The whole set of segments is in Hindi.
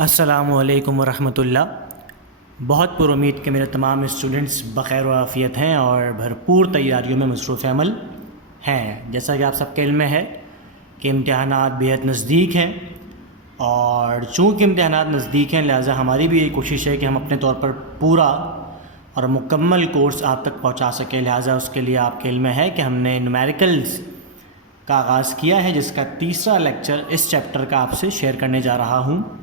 अस्सलामुअलैकुम वरहमतुल्लाह। बहुत पुरुमीद के मेरे तमाम स्टूडेंट्स बख़ैर व आफ़ियत हैं और भरपूर तैयारियों में मसरूफ़ अमल हैं। जैसा कि आप सबके इल्म में है कि इम्तहानात बेहद नज़दीक हैं और चूँकि इम्तहानात नज़दीक हैं लिहाजा हमारी भी यही कोशिश है कि हम अपने तौर पर पूरा और मुकम्मल कोर्स आप तक पहुँचा सकें। लिहाजा उसके लिए आपके इल्म में है कि हमने न्यूमेरिकल्स का आगाज़ किया है, जिसका तीसरा लेक्चर इस चैप्टर का आपसे शेयर करने जा रहा हूँ।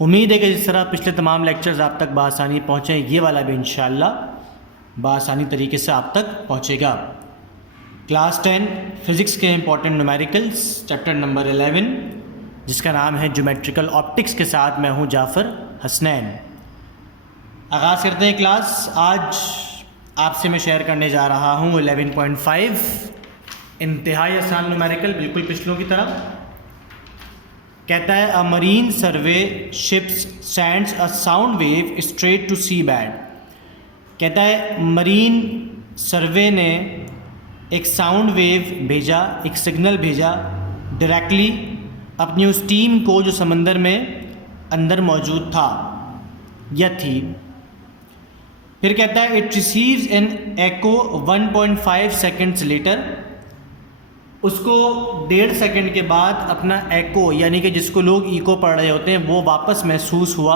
उम्मीद है कि जिस तरह पिछले तमाम लेक्चर्स आप तक बआसानी पहुँचे, ये वाला भी इंशाअल्लाह बआसानी तरीके से आप तक पहुँचेगा। क्लास 10 फ़िज़िक्स के इंपॉर्टेंट न्यूमेरिकल्स चैप्टर नंबर 11 जिसका नाम है ज्योमेट्रिकल ऑप्टिक्स के साथ मैं हूँ जाफ़र हसनैन। आगाज़ करते हैं क्लास। आज आपसे मैं शेयर करने जा रहा हूँ 11.5 इंतहाई आसान न्यूमेरिकल, बिल्कुल पिछलों की तरह। कहता है a marine survey ships sends a sound wave straight to seabed. कहता है मरीन सर्वे ने एक साउंड वेव भेजा, एक सिग्नल भेजा डायरेक्टली अपनी उस टीम को जो समंदर में अंदर मौजूद था या थी। फिर कहता है it receives an echo 1.5 seconds later. उसको 1.5 सेकंड के बाद अपना एको यानी कि जिसको लोग इको पढ़ रहे होते हैं वो वापस महसूस हुआ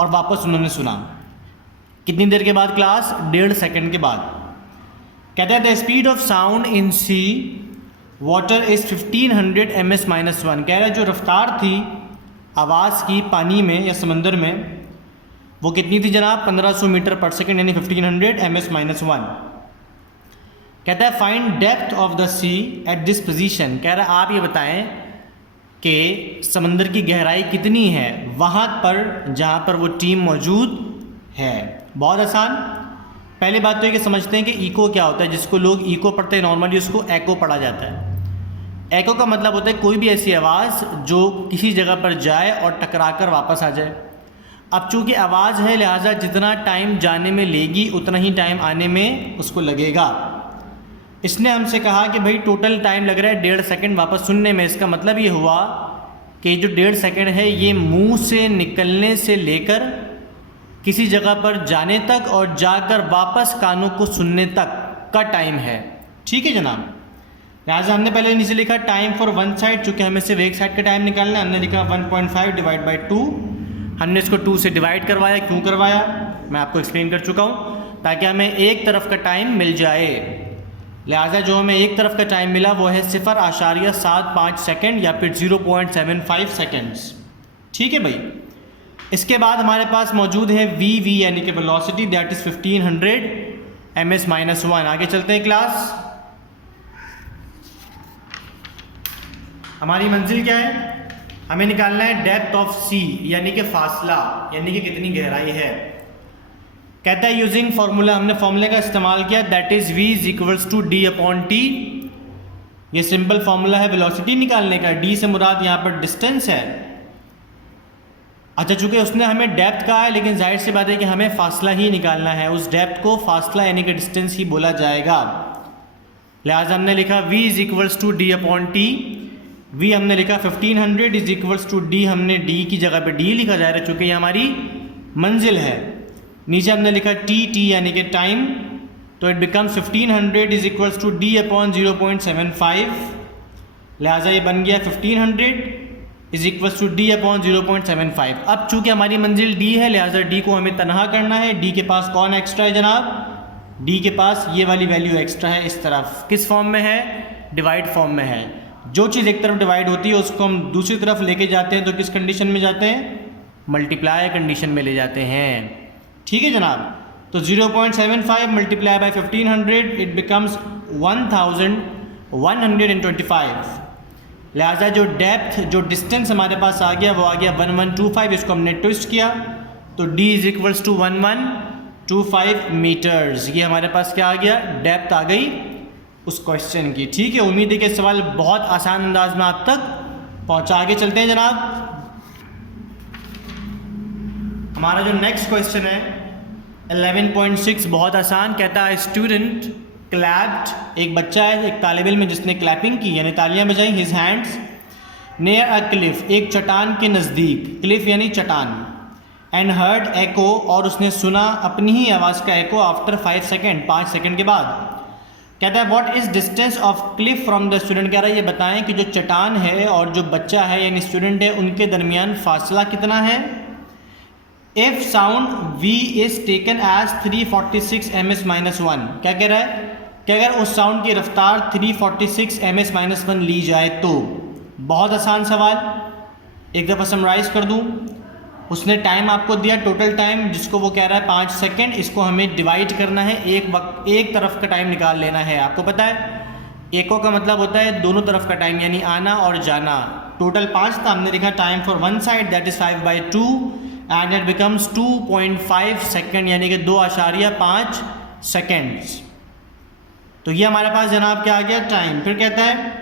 और वापस उन्होंने सुना। कितनी देर के बाद क्लास? 1.5 सेकंड के बाद। कहता है the speed of sound in sea water is 1500 ms-1। कह रहा है जो रफ्तार थी आवाज़ की पानी में या समंदर में वो कितनी थी जनाब? 1500 मीटर पर सेकेंड यानी 1500 ms-1। कहता है find depth of the sea at this position. कह रहा है आप ये बताएं कि समंदर की गहराई कितनी है वहाँ पर जहाँ पर वो टीम मौजूद है। बहुत आसान। पहले बात तो ये कि समझते हैं कि इको क्या होता है। जिसको लोग इको पढ़ते हैं नॉर्मली उसको एको पढ़ा जाता है। एको का मतलब होता है कोई भी ऐसी आवाज़ जो किसी जगह पर जाए और टकरा कर वापस आ जाए। अब चूँकि आवाज़ है लिहाजा जितना टाइम जाने में लेगी उतना ही टाइम आने में उसको लगेगा। इसने हमसे कहा कि भाई टोटल टाइम लग रहा है 1.5 सेकंड वापस सुनने में। इसका मतलब ये हुआ कि जो 1.5 सेकंड है ये मुंह से निकलने से लेकर किसी जगह पर जाने तक और जाकर वापस कानों को सुनने तक का टाइम है। ठीक है जनाब। लिहाजा हमने पहले नीचे लिखा टाइम फॉर वन साइड, चूँकि हमें सिर्फ एक साइड का टाइम निकालना है। हमने लिखा 1.5 डिवाइड बाई 2। हमने इसको 2 से डिवाइड करवाया। क्यों करवाया मैं आपको एक्सप्लेन कर चुका हूँ, ताकि हमें एक तरफ का टाइम मिल जाए। लिहाजा जो हमें एक तरफ का टाइम मिला वो है 0.75 सेकेंड या फिर 0.75 सेकेंड्स। ठीक है भाई। इसके बाद हमारे पास मौजूद है वी यानी कि वेलोसिटी, दैट इज़ 1500 ms-1। आगे चलते हैं क्लास। हमारी मंजिल क्या है? हमें निकालना है डेप्थ ऑफ सी यानी कि फासला, यानी कि कितनी गहराई है। कहता है यूजिंग फार्मूला, हमने फार्मूले का इस्तेमाल किया that is v is equals to d/t। ये सिंपल फार्मूला है वेलोसिटी निकालने का। d से मुराद यहाँ पर डिस्टेंस है। अच्छा चूँकि उसने हमें डेप्थ कहा है लेकिन जाहिर सी बात है कि हमें फासला ही निकालना है। उस डेप्थ को फासला यानी कि डिस्टेंस ही बोला जाएगा। लिहाजा हमने लिखा v is equals to d/t। v हमने लिखा 1500 इज इक्वल्स टू d, हमने d की जगह पे d लिखा जा रहा है चूँकि ये हमारी मंजिल है। नीचे हमने लिखा t यानी कि टाइम, तो it becomes 1500 is equals to d/0.75। लिहाजा ये बन गया 1500 इज इक्वल्स टू d/0.75। अब चूँकि हमारी मंजिल d है लिहाजा d को हमें तनहा करना है। d के पास कौन एक्स्ट्रा है जनाब? d के पास ये वाली वैल्यू एक्स्ट्रा है। इस तरफ किस फॉर्म में है? डिवाइड फॉर्म में है। जो चीज़ एक तरफ डिवाइड होती है उसको हम दूसरी तरफ लेके जाते हैं तो किस कंडीशन में जाते हैं? मल्टीप्लाई कंडीशन में ले जाते हैं। ठीक है जनाब। तो 0.75 मल्टीप्लाई बाई 1500 इट बिकम्स 1125। लिहाजा जो डेप्थ जो डिस्टेंस हमारे पास आ गया वो आ गया 1125। इसको हमने ट्विस्ट किया तो d is equals to 1125 metres. ये हमारे पास क्या आ गया? डेप्थ आ गई उस क्वेश्चन की। ठीक है। उम्मीद है कि सवाल बहुत आसान अंदाज में आप तक पहुँचा। आगे चलते हैं जनाब। हमारा जो नेक्स्ट क्वेश्चन है 11.6 बहुत आसान। कहता है स्टूडेंट क्लैप्ड, एक बच्चा है, एक तालिब इल्म जिसने क्लैपिंग की यानी तालियां बजाई, his hands near a cliff, एक चट्टान के नज़दीक, क्लिफ यानी चट्टान, एंड हर्ड एको, और उसने सुना अपनी ही आवाज़ का एको आफ्टर 5 सेकेंड, 5 सेकेंड के बाद। कहता है what is distance of Cliff from the student, कह रहा है ये बताएं कि जो चट्टान है और जो बच्चा है यानी स्टूडेंट है उनके दरमियान फासला कितना है। If sound V is taken as 346 ms-1, क्या कह रहा है कि अगर उस साउंड की रफ्तार 346 ms-1 ली जाए तो। बहुत आसान सवाल, एक दफ़ा समराइज़ कर दूँ। उसने टाइम आपको दिया, टोटल टाइम जिसको वो कह रहा है 5 सेकेंड, इसको हमें डिवाइड करना है, एक तरफ का टाइम निकाल लेना है। आपको पता है एको का मतलब होता है दोनों तरफ का टाइम, यानी आना और जाना। टोटल 5 था, हमने लिखा time for one side that is 5/2 and it becomes 2.5 second, यानी कि 2.5 सेकेंड्स। तो ये हमारे पास जनाब क्या आ गया, टाइम। फिर कहता है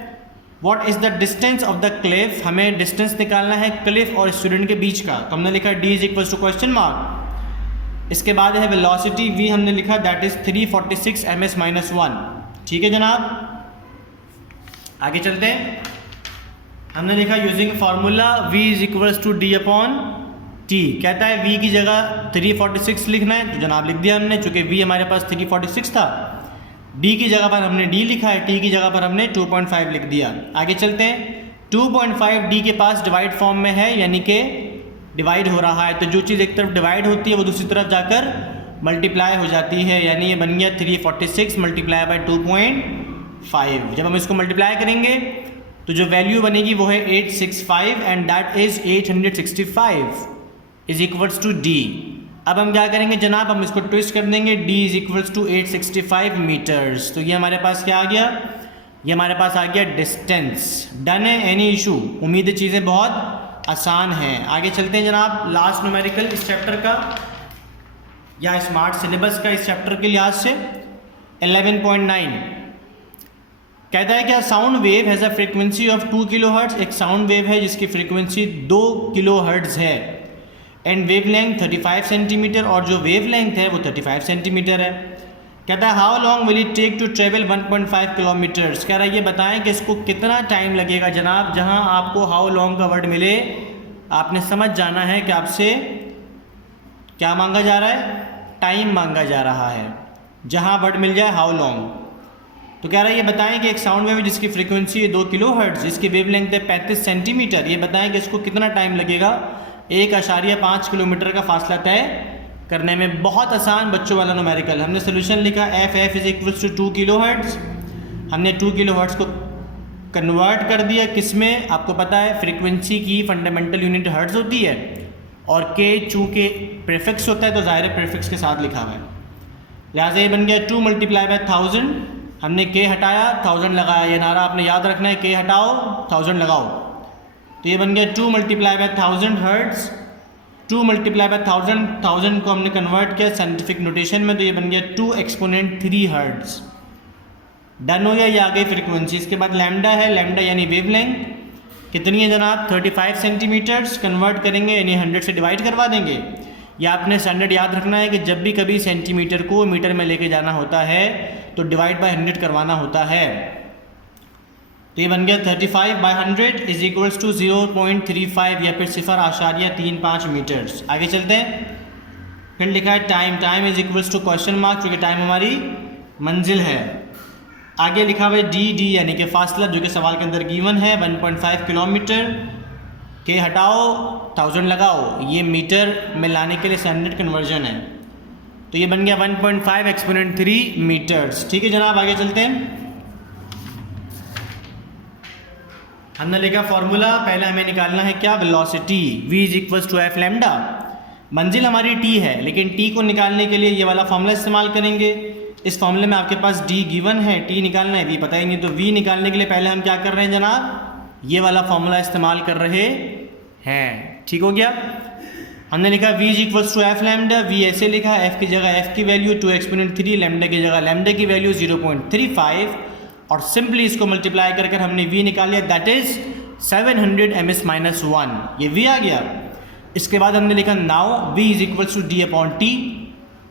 what is the distance of the Cliff, हमें डिस्टेंस निकालना है क्लिफ और स्टूडेंट के बीच का। तो हमने लिखा D इज क्वेश्चन मार्क। इसके बाद है वेलोसिटी V, हमने लिखा दैट इज़ 346 ms-1। ठीक है जनाब, आगे चलते हैं। हमने लिखा using formula V is D/T। कहता है V की जगह 346 लिखना है, तो जनाब लिख दिया हमने, चूँकि V हमारे पास 346 था। D की जगह पर हमने D लिखा है, T की जगह पर हमने 2.5 लिख दिया। आगे चलते हैं। 2.5 D के पास डिवाइड फॉर्म में है, यानी कि डिवाइड हो रहा है, तो जो चीज़ एक तरफ डिवाइड होती है वो दूसरी तरफ जाकर मल्टीप्लाई हो जाती है, यानी ये बन गया 346 × 2.5। जब हम इसको मल्टीप्लाई करेंगे तो जो वैल्यू बनेगी वो है 865 and that is 865 is equals to D। अब हम क्या करेंगे जनाब, हम इसको ट्विस्ट कर देंगे, D is equals to 865 metres. तो ये हमारे पास क्या आ गया, ये हमारे पास आ गया डिस्टेंस। डन है, एनी इशू? उम्मीद है चीज़ें बहुत आसान हैं। आगे चलते हैं जनाब, लास्ट न्यूमेरिकल इस चैप्टर का या स्मार्ट सिलेबस का इस चैप्टर के लिहाज से 11.9 कहता है कि sound wave has a frequency of 2 kilohertz. एक साउंड वेव है जिसकी फ्रीक्वेंसी 2 किलोहर्ट्ज़ है एंड वेव लेंथ 35 सेंटीमीटर, और जो वेव लेंथ है वो 35 सेंटीमीटर है। कहता है how long will it take to travel 1.5 kilometres. कह रहा है ये बताएं कि इसको कितना टाइम लगेगा जनाब। जहां आपको हाउ लॉन्ग का वर्ड मिले आपने समझ जाना है कि आपसे क्या मांगा जा रहा है, टाइम मांगा जा रहा है। जहां वर्ड मिल जाए हाउ लॉन्ग, तो कह रहा है ये बताएं कि एक साउंड वेव जिसकी फ्रीक्वेंसी है 2 किलोहर्ट्ज़, जिसकी वेव लेंथ है 35 सेंटीमीटर, ये बताएं कि इसको कितना टाइम लगेगा 1.5 किलोमीटर का फासला तय करने में। बहुत आसान बच्चों वाला न्यूमेरिकल। हमने सोल्यूशन लिखा FF is equals to 2 kilohertz. हमने 2 किलोहर्ट्ज़ को कन्वर्ट कर दिया किस में, आपको पता है फ्रीक्वेंसी की फंडामेंटल यूनिट हर्ट्ज़ होती है, और K चूँकि प्रीफिक्स होता है तो ज़ाहिर प्रीफिक्स के साथ लिखा हुआ है, लिहाजा ये बन गया 2 × 1000। हमने K हटाया, 1000 लगाया। ये नारा आपने याद रखना है, K हटाओ 1000 लगाओ। तो ये बन गया 2 × 1000 हर्ट्ज़। 2 × 1000 को हमने कन्वर्ट किया साइंटिफिक नोटेशन में, तो ये बन गया 2 एक्सपोनेंट 3 हर्ट्ज़। डन हो गया, ये आ गई फ्रीक्वेंसी। इसके बाद लैम्डा है, लैम्डा यानी वेवलेंथ कितनी है जनाब 35 सेंटीमीटर्स। कन्वर्ट करेंगे यानी 100 से डिवाइड करवा देंगे। या आपने स्टैंडर्ड याद रखना है कि जब भी कभी सेंटीमीटर को मीटर में लेके जाना होता है तो डिवाइड बाय 100 करवाना होता है। तो ये बन गया 35/100 इज इक्वल्स टू 0.35 या फिर 0.35 मीटर्स। आगे चलते हैं। फिर लिखा है time, time is equals to question mark, क्योंकि टाइम हमारी मंजिल है। आगे लिखा हुआ है D यानी कि फासला, जो कि सवाल के अंदर गिवन है 1.5 किलोमीटर। के हटाओ 1000 लगाओ, ये मीटर में लाने के लिए स्टैंडर्ड कन्वर्जन है। तो ये बन गया 1.5 एक्सपोनेंट 3 मीटर्स। ठीक है जनाब, आगे चलते हैं। हमने लिखा फॉर्मूला, पहले हमें निकालना है क्या, velocity V is equals to F lambda. मंजिल हमारी T है, लेकिन T को निकालने के लिए ये वाला फॉर्मूला इस्तेमाल करेंगे। इस फॉर्मूले में आपके पास D गिवन है, T निकालना है, V पता ही नहीं। तो V निकालने के लिए पहले हम क्या कर रहे हैं जनाब, ये वाला फॉर्मूला इस्तेमाल कर रहे हैं। ठीक हो गया। हमने लिखा V is equals to F lambda. V ऐसे लिखा, F की जगह F की वैल्यू 2 एक्सपोनेंट 3, लैम्डा की जगह लैम्डा की वैल्यू 0.35, और सिंपली इसको मल्टीप्लाई कर हमने V निकाल लिया, दैट इज 700 ms-1। ये V आ गया। इसके बाद हमने लिखा now V is equals to D/T।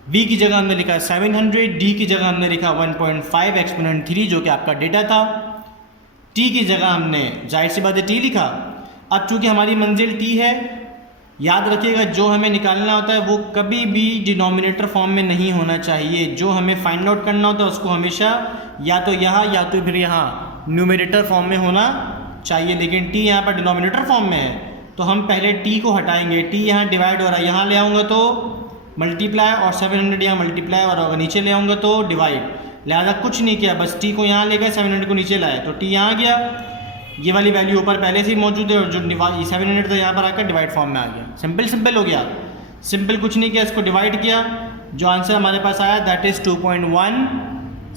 V की जगह हमने लिखा 700, D की जगह हमने लिखा 1.5 एक्सपोनेंट 3 जो कि आपका डेटा था। T की जगह हमने जाहिर सी बात है T लिखा। अब चूँकि हमारी मंजिल टी है, याद रखिएगा जो हमें निकालना होता है वो कभी भी डिनोमिनेटर फॉर्म में नहीं होना चाहिए। जो हमें फाइंड आउट करना होता है उसको हमेशा या तो यहाँ या तो फिर यहाँ न्यूमरेटर फॉर्म में होना चाहिए, लेकिन टी यहाँ पर डिनोमिनेटर फॉर्म में है तो हम पहले टी को हटाएंगे। टी यहाँ डिवाइड हो रहा है, यहाँ ले आऊँगा तो मल्टीप्लाई और 700 यहाँ मल्टीप्लाई, और अगर नीचे ले आऊँगा तो डिवाइड। लिहाजा कुछ नहीं किया, बस टी को यहाँ ले गए, 700 को नीचे लाए तो टी यहाँ गया, ये वाली वैल्यू ऊपर पहले से ही मौजूद है और जो 700 था यहाँ पर आकर डिवाइड फॉर्म में आ गया। सिंपल हो गया, सिंपल कुछ नहीं किया, इसको डिवाइड किया, जो आंसर हमारे पास आया दैट इज़ 2.1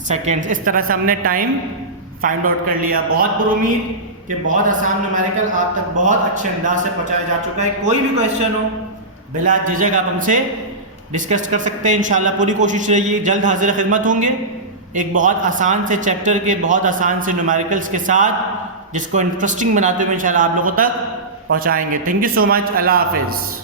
सेकेंड्स। इस तरह से हमने टाइम फाइंड आउट कर लिया। बहुत पुरुमीद कि बहुत आसान न्यूमेरिकल आप तक बहुत अच्छे अंदाज से पहुँचाया जा चुका है। कोई भी क्वेश्चन हो बिला झिझक आप हमसे डिस्कस कर सकते हैं। इंशाल्लाह पूरी कोशिश रहेगी, जल्द हाजिर खिदमत होंगे एक बहुत आसान से चैप्टर के बहुत आसान से न्यूमेरिकल्स के साथ, जिसको इंटरेस्टिंग बनाते हुए इंशाल्लाह आप लोगों तक पहुंचाएंगे। थैंक यू सो मच, अल्लाह हाफिज़।